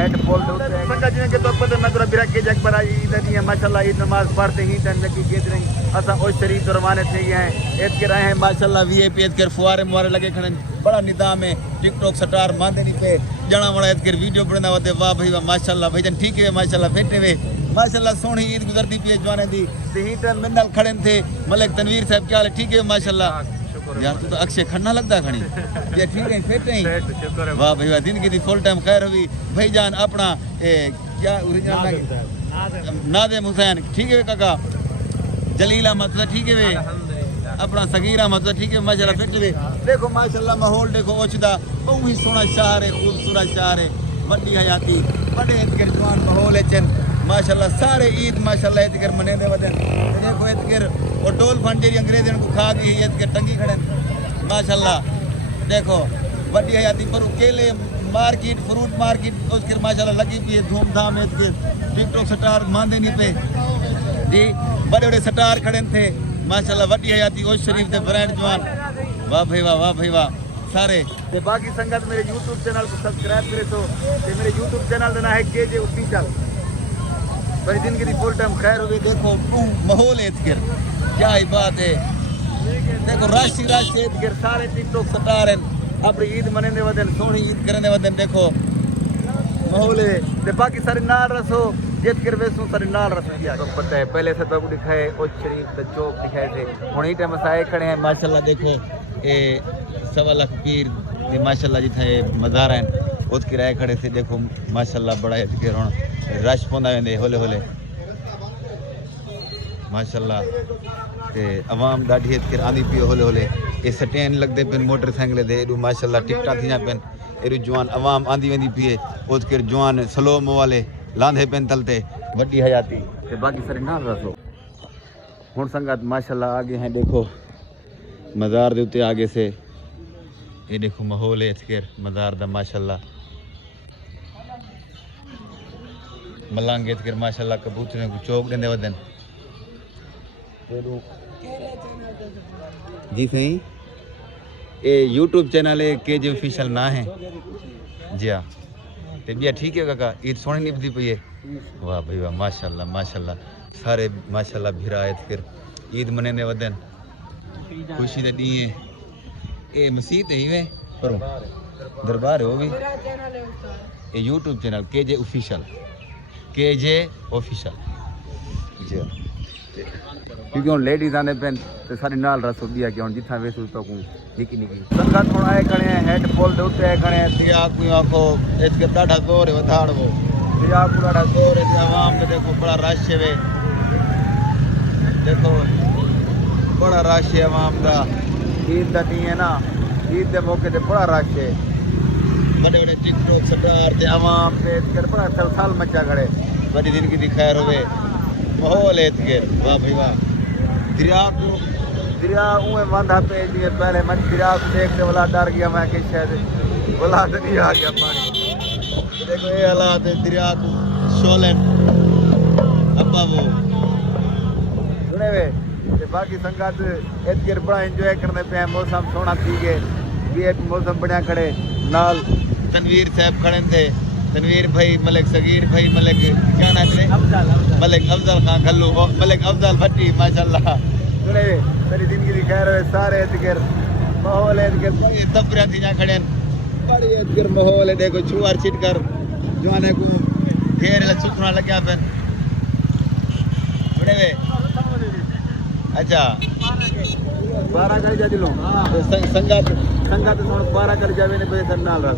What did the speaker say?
head पोल दे उत्ते संगत जिने के तो पता मैं तोरा बिरा के जग पर आई ईद दी है माशाल्लाह ईद नमाज पढ़ते ही तन लगी गैदरिंग असा ओ शरीफ तो रवाने थे हैं ईद के रहे हैं माशाल्लाह वीआईपी ईद के फुआरे मुआरे लगे खड़न बड़ा निदाम है टिकटॉक स्टार मांदे नहीं पे जना बड़ा ईद के वीडियो बनना वते वाह भाई वाह माशाल्लाह भाईजान ठीक है माशाल्लाह बैठे वे माशाल्लाह सोहनी ईद गुजरती पी जवाने दी ते ही टाइम मिन्नल खड़े थे मलिक तनवीर साहब क्या हाल है ठीक है माशाल्लाह यार तू तो अक्षय खन्ना लगता खड़ी ये ठीक है फिट नहीं वाह भाई वाह जिंदगी दी फुल टाइम खैर हुई भाईजान अपना क्या ओरिजिनल नादिम हुसैन ठीक है काका जलील अहमद ठीक है वे अपना सगीर अहमद ठीक है माशाल्लाह फिट वे देखो माशाल्लाह माहौल देखो ओचदा बहुत ही सोहना शहर है खूबसूरत शहर है वड्डी हयाती बड़े इतकर जवान माहौल है चन माशाल्लाह सारे ईद माशाल्लाह इतकर मनेंदे वदन देखो इतकर और डोल फंड जी अंग्रेजन को खा गई इतकर टंगी खड़न माशाल्लाह देखो वड्डी हयाती पर केले मार्केट फ्रूट मार्केट उसके माशाल्लाह लगी पी है धूमधाम इतकर टिकटॉक स्टार मांदे नहीं पे जी बड़े बड़े स्टार खड़े थे माशाल्लाह वड्डी हयाती ओश शरीफ दे ब्रांड जवान वाह भाई वाह सारे ते बाकी संगत मेरे YouTube चैनल को सब्सक्राइब करे तो ते मेरे YouTube चैनल का नाम है केजे ऑफिशियल बड़ी दिन की फुल टाइम खैर हुई देखो माहौल इतकर क्या ही बात है देखो राशि इतकर सारे टिकटॉक स्टार हैं अपनी ईद मनेंदे वदन सोहनी ईद करने वदन देखो माहौल है ते बाकी सारे नाल रसो जित कर वेसू सारे नाल रस किया तो पता है पहले से तो दिखाए उच शरीफ द चौक दिखाए थे हुन ही टाइम साए खड़े हैं माशाल्लाह देखो ए 1.25 लाख पीर दी माशाल्लाह जिथे मज़ार हैं उस किराए खड़े थे देखो माशाल्लाह बड़ा इतके हुन रश पौंदा वेंदे होले होले माशाल्लाह ते आवाम ॾाढी इतके आंदी पई होले होले ए स्टैंड लगदे पेन मोटरसाइकिल दे एडू माशाल्लाह टिकटा थी पेन एडू जवान आवाम आंदी वेंदी पई उस के जवान स्लो मो वाले लांधे पेन तलते वड्डी हयाती ते बाकी सारे नाल रसो हुन संगत माशाल्लाह आगे हैं देखो मज़ार दे उत्ते आगे से ये देखो माहौल है इतके मज़ार दा माशाल्लाह मलांगे इतके माशाल्लाह कबूतरें को चौक देंदे वदन जी सही ये YouTube चैनल है केजे ऑफिशियल ना है जी हाँ ते बिया ठीक है काका ईद सोहनी निभदी पई है वाह भाई वाह माशाल्लाह सारे माशाल्लाह भिरा इतके ईद मनेंदे वदन खुशी दे दी है ए मस्जिद है वे पर दरबार है वो भी ये YouTube चैनल केजे ऑफिशियल जी क्योंकि हम लेडीज आने पेन तो सारी नाल रस दिया कि हम जिथा वेसू तो निकी संगत हुन आए खड़े हैं हेड पोल दे उत्ते खड़े हैं दिया को आखो इसके ॾाढा जोर है वधाड़ वो दिया को ॾाढा जोर है आवाम में देखो बड़ा रश है देखो बड़ा रश है आवाम दा ईद दा दी है ना ईद दे मौके ते बड़ा रश है बड़े बड़े टिकटॉक स्टार ते आवाम पे कर बड़ा साल मचा खड़े बड़ी दिन की खैर होवे माहौल है इतके वाह भाई वाह दरिया उए वांधा पे जी पहले मैं दरिया को देखते वाला डर गया मैं कि शायद बोला तो नहीं आ गया पानी देखो ये हालात है दरिया को शोलन अब्बा वो सुने वे ते बाकी संगत इतके बड़ा एंजॉय करने पे मौसम सोना थी गए ये मौसम बढ़िया खड़े नाल तनवीर साहब खड़े थे तनवीर भाई मलिक सगीर भाई मलिक क्या नाम है मलिक अफजल खान खल्लू मलिक अफजल भट्टी माशाल्लाह सुने तेरी जिंदगी खैर है सारे इतकर माहौल है इतकर तबरा थी जा खड़े बड़ी इतकर माहौल है देखो छुआर छिटकर जवाने को घेर ले सुखना लग्या पेन सुने वे अच्छा 12 कर जा दिलो संगत 12 कर जावे ने पे नाल